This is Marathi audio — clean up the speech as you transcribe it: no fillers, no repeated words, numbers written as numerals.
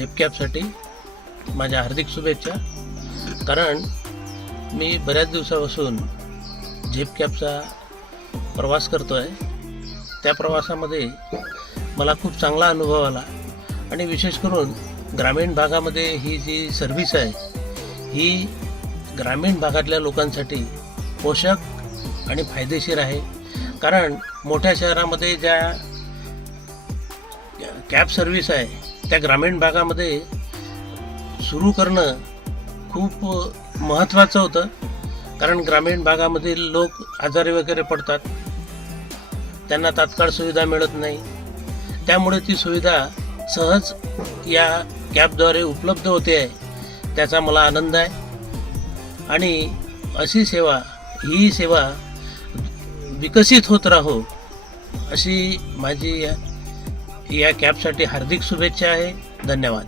झेप कॅबसाठी माझ्या हार्दिक शुभेच्छा. कारण मी बऱ्याच दिवसापासून झेप कॅबचा प्रवास करतो आहे. त्या प्रवासामध्ये मला खूप चांगला अनुभव आला आणि विशेष करून ग्रामीण भागामध्ये ही जी सर्व्हिस आहे ही ग्रामीण भागातल्या लोकांसाठी पोषक आणि फायदेशीर आहे. कारण मोठ्या शहरामध्ये ज्या कॅब सर्व्हिस आहे त्या ग्रामीण भागामध्ये सुरू करणं खूप महत्त्वाचं होतं. कारण ग्रामीण भागामधील लोक आजारी वगैरे पडतात, त्यांना तात्काळ सुविधा मिळत नाही. त्यामुळे ती सुविधा सहज या कॅबद्वारे उपलब्ध होते आहे, त्याचा मला आनंद आहे. आणि ही सेवा विकसित होत राहो अशी माझी या कॅबसाठी हार्दिक शुभेच्छा आहे. धन्यवाद.